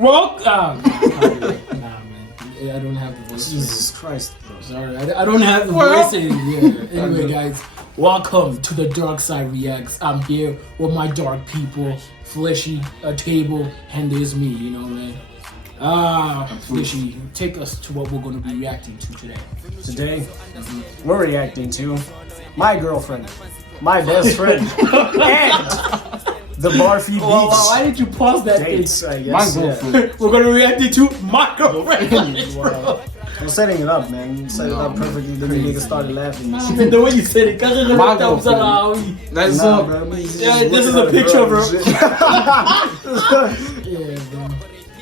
Welcome. Nah, man. I don't have the voice. Jesus Christ, bro. Sorry, I don't have the voice in here. Anyway, guys, welcome to the Dark Side Reacts. I'm here with my dark people, Fleshy, a table, and there's me. You know, man. Fleshy, take us to what we're going to be reacting to today. Today, we're reacting to my girlfriend, my best friend, and the Barfy Beach. Why did you pause that dates, thing? I guess. My girlfriend. We're going to react to my girlfriend. Wow. We're setting it up, man. Set it up perfectly. Then the nigga started laughing. The way you said it, my girlfriend. That's this is a picture of her. Yeah, bro.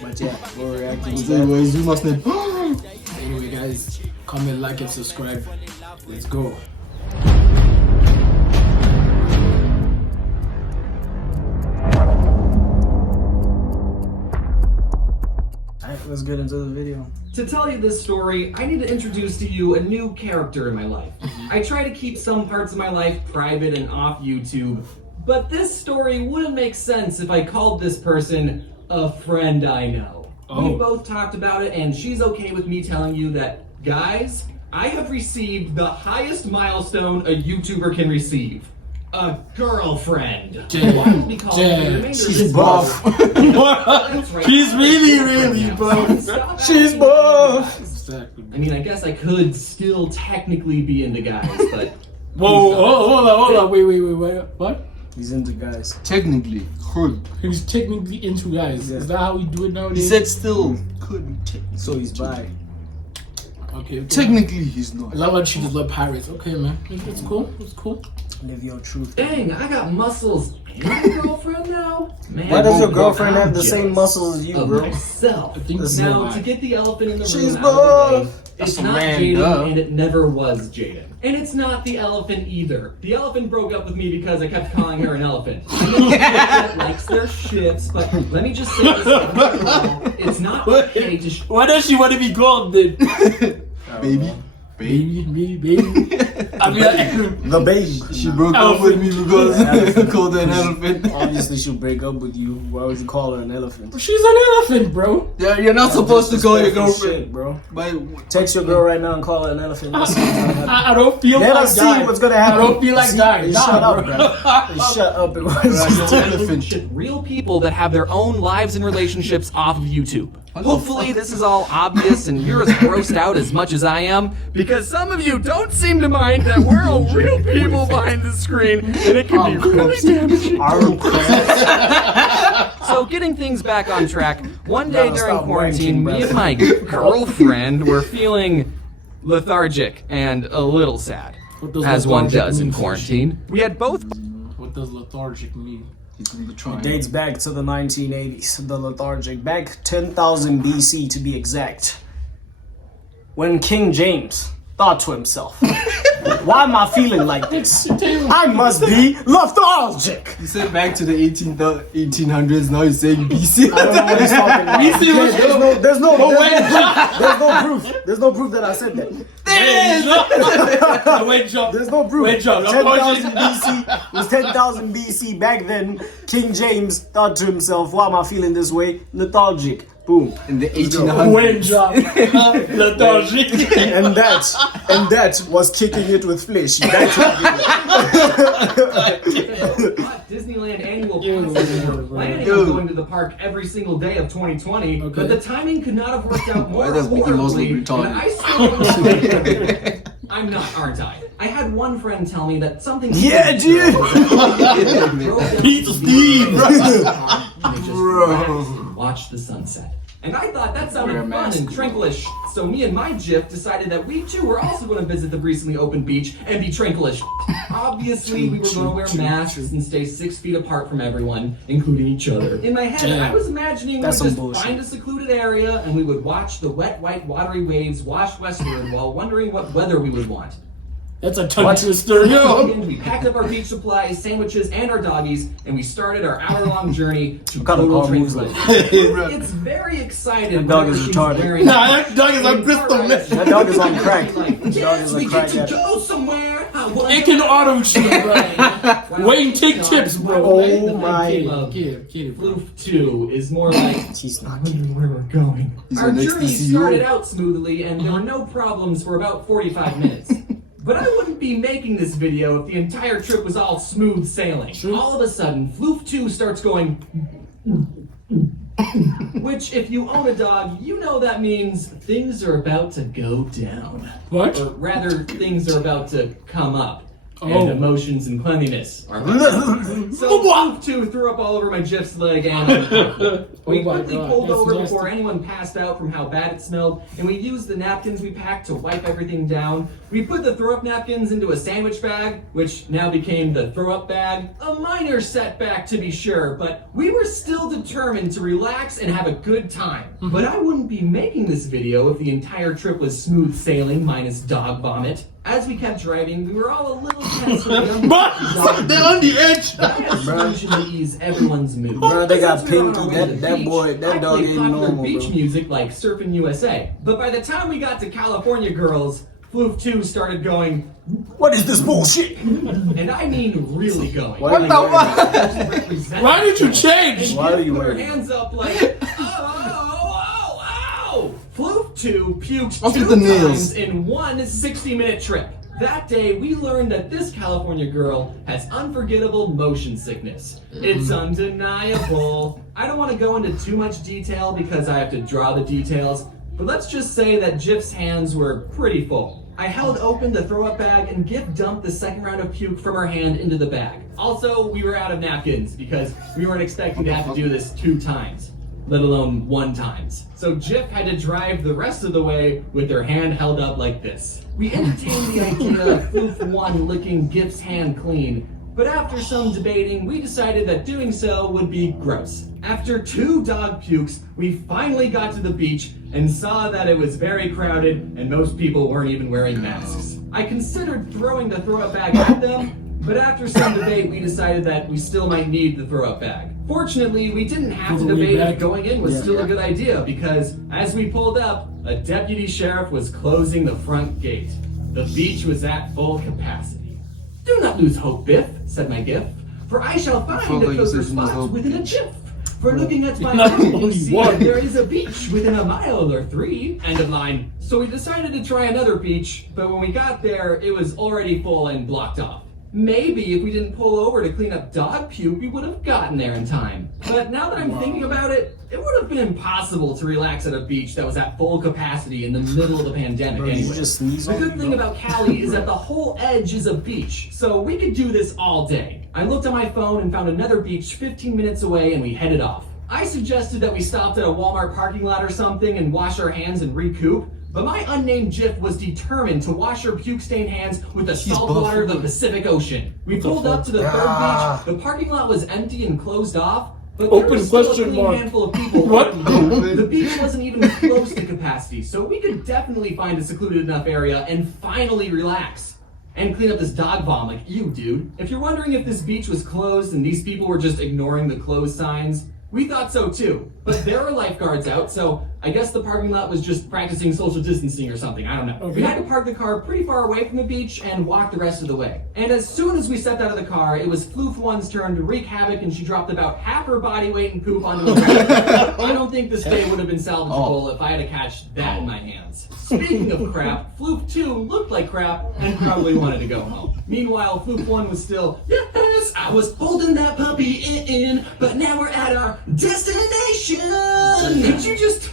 But yeah, we're reacting to Anyways, you must have. Anyway, guys, comment, like, and subscribe. Let's go. Alright, let's get into the video. To tell you this story, I need to introduce to you a new character in my life. I try to keep some parts of my life private and off YouTube, but this story wouldn't make sense if I called this person a friend I know. We both talked about it, and she's okay with me telling you that, guys, I have received the highest milestone a YouTuber can receive. A girlfriend. Why would we call her the remainder of She's this buff. That's right. She's really buff. Stop She's acting buff. Exactly. I mean, I guess I could still technically be into guys, but... Whoa, hold on, wait, what? He's into guys. Technically, could. He's technically into guys. Yeah. Is that how we do it He nowadays? said still could be technically. So he's bi. Okay. Technically, he's not. I love how she just love pirates. Okay, man. It's cool. It's cool. Live your truth. Dang, I got muscles and a girlfriend now? Man, Why does your I'm girlfriend have the same jealous muscles as you, of bro? myself. I think That's Now, why. to get the elephant in the She's room out of the way, buff. it's That's a not man, Jaden, duh. and it never was Jaden. And it's not the elephant either. The elephant broke up with me because I kept calling her an elephant. I know that likes their shits, but let me just say this once for all. It's not okay to Why does she want to be called then? Baby. Baby. I mean, The baby. She broke up with me because I called her an elephant. Obviously, she'll break up with you. Why would you call her an elephant? she's an elephant, bro. Yeah, you're not supposed to call your Disrespectful girlfriend. shit, bro. By Text your girl right now and call her an elephant. Let's see what's gonna happen. I don't feel Let like us see dying. what's gonna happen. I don't feel like See, dying. Shut Nah, up, bro. Shut up. It was elephant. real people that have their own lives and relationships off of YouTube. Hopefully this is all obvious and you're as grossed out as much as I am, because some of you don't seem to mind that we're all real people behind the screen and it can be really damaging. So getting things back on track, one day Gotta during stop quarantine, wanking, me and my girlfriend were feeling lethargic and a little sad, What does as one lethargic does in mean? quarantine. We had both What does lethargic mean? He's in the triangle. dates back to the 1980s. The lethargic. Back 10,000 BC to be exact. When King James thought to himself, why am I feeling like this? I must be lethargic. He said back to the 1800s, now he's saying BC. I don't know what he's talking about. BC was There's no wait, proof. There's no proof that I said that. Wait, jump. There's no proof. Wait, John, 10,000 BC was 10,000 BC. Back then, King James thought to himself, why am I feeling this way? Lethargic. Boom. In the 1800s. Wait, jump. Lethargic. And that was kicking it with flesh. That's what Disneyland annual pass. We were planning on going to the park every single day of 2020, but the timing could not have worked out more Why does Mickey Mouse look horribly, retarded? and I still I'm not, aren't I? I had one friend tell me that something. Yeah, dude. Pizza Steve. Bro. Watch the sunset. And I thought that sounded Wear a fun mask. and tranquilish. So me and my GIF decided that we too were also going to visit the recently opened beach and be tranquilish. Obviously, we were going to wear masks and stay 6 feet apart from everyone, including each other. In my head, I was imagining That's we would some just bullshit. find a secluded area and we would watch the wet, white, watery waves wash westward while wondering what weather we would want. That's a tongue twister. Yo. We packed up our beach supplies, sandwiches, and our doggies, and we started our hour-long journey to Kinda total call moves like tranquility. It's very excited. That dog whenever is she's retarded. wearing- Nah, that dog is on crystal meth. That dog is on crack. Like, That dog yes, is we on get crack. to go somewhere. I It can auto shoot, bro. Wait, take tips, bro. Oh my. Get it, bro. Floof 2 is more like He's not wondering where we're going. He's Our our next journey DCU. started out smoothly and there were no problems for about 45 minutes. But I wouldn't be making this video if the entire trip was all smooth sailing. All of a sudden, Floof 2 starts going, which if you own a dog, you know that means things are about to go down. What? Or rather, things are about to come up. Oh. And emotions and cleanliness are so Floof 2 threw up all over my GIF's leg and we Oh my quickly God, pulled that's over nasty. before anyone passed out from how bad it smelled, and we used the napkins we packed to wipe everything down. We put the throw up napkins into a sandwich bag, which now became the throw up bag. A minor setback to be sure, but we were still determined to relax and have a good time. But I wouldn't be making this video if the entire trip was smooth sailing minus dog vomit. As we kept driving, we were all a little tense. They're on the edge. I had a solution to ease everyone's mood. Bro, they got Since we were on our pinky. way to the That beach, boy, that I dog played ain't popular normal, beach bro. music like Surfin' USA. But by the time we got to California Girls, Floof 2 started going, What is this bullshit? and I mean really going. What the fuck? Why did you change? Why are you put her wearing? hands up like, oh. Floof 2 puked Up to 2 the nails. times in one 60-minute trip. That day, we learned that this California girl has unforgettable motion sickness. It's undeniable. I don't want to go into too much detail because I have to draw the details, but let's just say that Jif's hands were pretty full. I held open the throw-up bag and Gif dumped the second round of puke from her hand into the bag. Also, we were out of napkins because we weren't expecting to have to do this 2 times, let alone 1 times. So Jif had to drive the rest of the way with her hand held up like this. We entertained the idea of Floof 1 licking Gif's hand clean, but after some debating, we decided that doing so would be gross. After 2 dog pukes, we finally got to the beach and saw that it was very crowded and most people weren't even wearing masks. I considered throwing the throw-up bag at them, but after some debate, we decided that we still might need the throw-up bag. Fortunately, we didn't have to debate if going in was still a good idea because as we pulled up, a deputy sheriff was closing the front gate. The beach was at full capacity. Do not lose hope, Biff, said my Gif, for I shall find a closer spot within a jiff. For looking at my map, you can see that there is a beach within a mile or 3. End of line. So we decided to try another beach, but when we got there, it was already full and blocked off. Maybe if we didn't pull over to clean up dog puke, we would have gotten there in time. But now that I'm thinking about it, it would have been impossible to relax at a beach that was at full capacity in the middle of the pandemic Bro, you anyway. just sneeze The on good me, thing bro. about Cali is that the whole edge is a beach, so we could do this all day. I looked on my phone and found another beach 15 minutes away and we headed off. I suggested that we stopped at a Walmart parking lot or something and wash our hands and recoup, but my unnamed Jif was determined to wash her puke-stained hands with the salt water of the Pacific Ocean. We pulled up to the third beach. The parking lot was empty and closed off, but there was still a clean handful of people. What? The beach wasn't even close to capacity, so we could definitely find a secluded enough area and finally relax. And clean up this dog vom like you, dude. If you're wondering if this beach was closed and these people were just ignoring the closed signs, we thought so too. But there were lifeguards out, so I guess the parking lot was just practicing social distancing or something, I don't know. Okay. We had to park the car pretty far away from the beach and walk the rest of the way. And as soon as we stepped out of the car, it was Floof 1's turn to wreak havoc and she dropped about half her body weight in poop onto the ground. I don't think this day would have been salvageable if I had to catch that in my hands. Speaking of crap, Floof 2 looked like crap and probably wanted to go home. Meanwhile, Floof 1 was still, yes, I was holding that puppy in, but now we're at our destination. Did you just...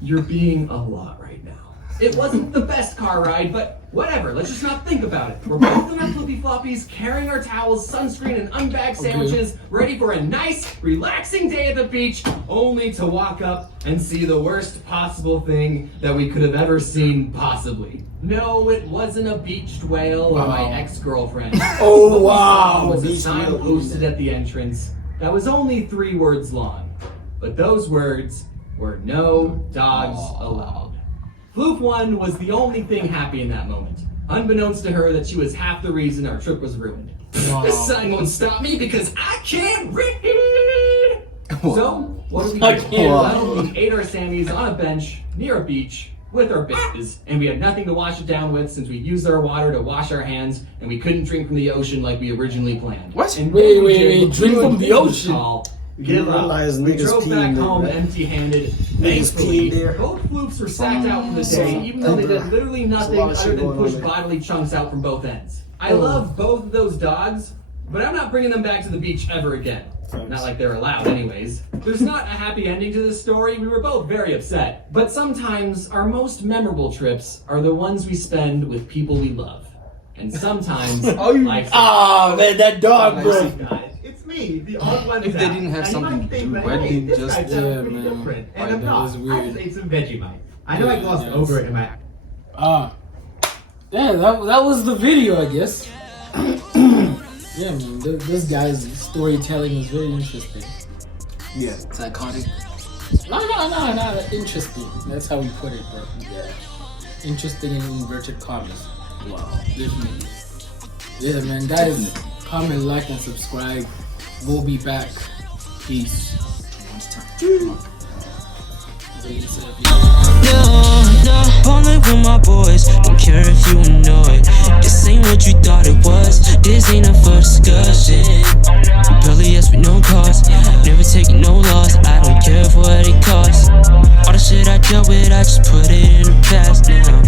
You're being a lot right now. It wasn't the best car ride, but whatever, let's just not think about it. We're both in our flippy floppies, carrying our towels, sunscreen, and unbagged sandwiches, ready for a nice, relaxing day at the beach, only to walk up and see the worst possible thing that we could have ever seen possibly. No, it wasn't a beached whale or my ex-girlfriend. Oh, wow. It was a Beached sign whale. posted at the entrance that was only 3 words long. But those words were no dogs allowed. Floof 1 was the only thing happy in that moment, unbeknownst to her that she was half the reason our trip was ruined. This sign won't stop me because I can't read! So, what did we do? I can't. Well, we ate our Sammys on a bench near a beach with our bitches, and we had nothing to wash it down with since we used our water to wash our hands, and we couldn't drink from the ocean like we originally planned. What? And Wait, drink from the ocean? You realize We niggas drove peeing back there, home right? empty-handed. Niggas Thankfully, peeing there. both flukes were sacked out from the day, even though they did literally nothing lot of other shit than going push on there. bodily chunks out from both ends. I love both of those dogs, but I'm not bringing them back to the beach ever again. Not like they're allowed anyways. There's not a happy ending to this story. We were both very upset. But sometimes our most memorable trips are the ones we spend with people we love. And sometimes life's Ah, man, that dog, bro. Guys, it's me, the Odd1’sout. If they didn't have And you something might to think do, that, why hey, didn't this just- guy's Yeah, pretty man. different. Like, And I'm that not. was I weird. just ate some Vegemite. I know I glossed Yeah, over it in my... Yeah, that was the video, I guess. Yeah, man, this guy's storytelling is very interesting. Yeah, psychotic. No, interesting. That's how we put it, bro. Yeah. Interesting in inverted commas. Wow, definitely. Yeah, man, guys, comment, like, and subscribe. We'll be back. Peace. Ballin' with my boys, don't care if you know it. This ain't what you thought it was, this ain't up for discussion. Barely yes with no cost, never taking no loss, I don't care for what it costs. All the shit I dealt with, I just put it in the past now.